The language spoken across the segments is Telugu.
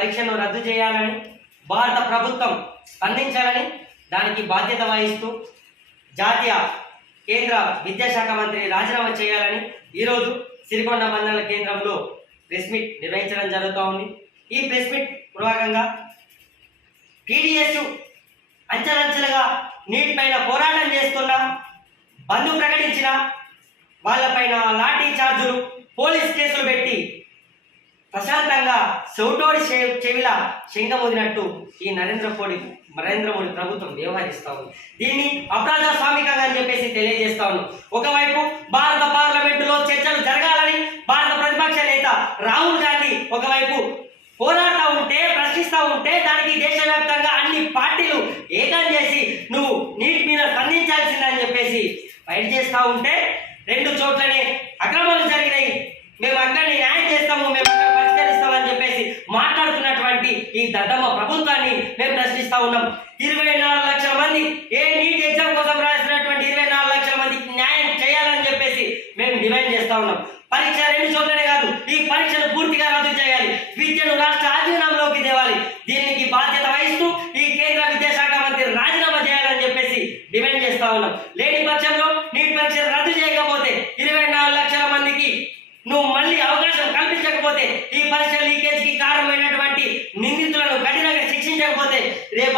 పరీక్షను రద్దు చేయాలని భారత ప్రభుత్వం స్పందించాలని దానికి బాధ్యత వహిస్తూ జాతీయ కేంద్ర విద్యాశాఖ మంత్రి రాజీనామా చేయాలని ఈరోజు సిరికొండ మండల కేంద్రంలో ప్రెస్ మీట్ నిర్వహించడం జరుగుతూ ఉంది. ఈ ప్రెస్ మీట్ పూర్వకంగా టీడీఎస్ అంచెలంచెలుగా నీటి పైన పోరాటం చేస్తున్న బంధు ప్రకటించిన వాళ్ళపైన లాఠీ చార్జులు పోలీస్ కేసులు పెట్టి ప్రశాంతంగా చెవిటోడి చెవిల శంఖమొదినట్టు ఈ నరేంద్ర మోడీ నరేంద్ర మోడీ ప్రభుత్వం వ్యవహరిస్తా ఉంది. దీన్ని అప్రజాస్వామికంగా అని చెప్పేసి తెలియజేస్తా ఉన్నాం. ఒకవైపు భారత పార్లమెంటులో చర్చలు జరగాలని భారత ప్రతిపక్ష నేత రాహుల్ గాంధీ ఒకవైపు పోరాడుతూ ఉంటే ప్రశ్నిస్తూ ఉంటే దానికి దేశవ్యాప్తంగా అన్ని పార్టీలు ఏకం చేసి నువ్వు నీటి మీద స్పందించాల్సిందని చెప్పేసి ఫైట్ చేస్తూ ఉంటే రెండు చోట్ల ఈ దద్దమ్మ ప్రభుత్వాన్ని మేము ప్రశ్నిస్తా ఉన్నాం. ఇరవై నాలుగు లక్షల మంది ఏ నీట్ ఎగ్జామ్ కోసం రాసినటువంటి ఇరవై నాలుగు లక్షల మందికి న్యాయం చేయాలని చెప్పేసి మేము డిమాండ్ చేస్తా ఉన్నాం. పరీక్ష రెండు చోట్లనే కాదు ఈ పరీక్షను పూర్తిగా రద్దు చేయాలి. విద్యను రాష్ట్ర ఆధీనంలోకి తేవాలి. దీనికి బాధ్యత వహిస్తూ ఈ కేంద్ర విద్యాశాఖ మంత్రి రాజీనామా చేయాలని చెప్పేసి డిమాండ్ చేస్తా ఉన్నాం. లేని పక్షంలో నీట్ పరీక్షలు రద్దు చేయకపోతే ఇరవై నాలుగు లక్షల మందికి నువ్వు మళ్ళీ అవకాశం కల్పించకపోతే ఈ పరీక్ష లీకేజ్కి కారణమైనటువంటి నింద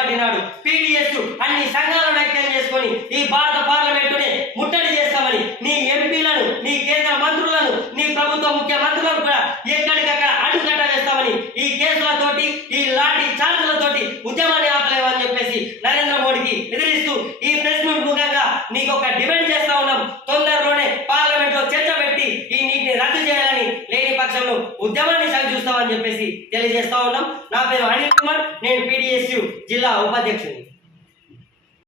రేపటి పీడిఎస్ అన్ని సంఘాలను ఐక్యం చేసుకొని ఈ భారత పార్లమెంటుని ముట్టడి చేస్తామని నీ ఎంపీలను నీ కేంద్ర మంత్రులను నీ ప్రభుత్వ ముఖ్యమంత్రులను కూడా ఎక్కడికక్కడ అడ్డుకట్ట వేస్తామని ఈ కేసులతోటి ఈ లాఠీ చార్జులతోటి ఉద్యమాన్ని ఆపలేవని చెప్పేసి నరేంద్ర మోడీకి ఎదిరిస్తూ ఈ ప్రెస్ మీట్ ముఖంగా నీకు ఒక డిమాండ్ చేస్తా ఉన్నాం తొందరలోనే పార్లమెంట్లో చర్చ పెట్టి ఈ నీటిని రద్దు చేయాలని లేని పక్షంలో ఉద్యమాన్ని సాగు చూస్తామని చెప్పేసి తెలియజేస్తా ఉన్నాం. నా పేరు అనిల్ కుమార్ నేను పీడిఎస్యు జిల్లా ఉపాధ్యక్షుడిని.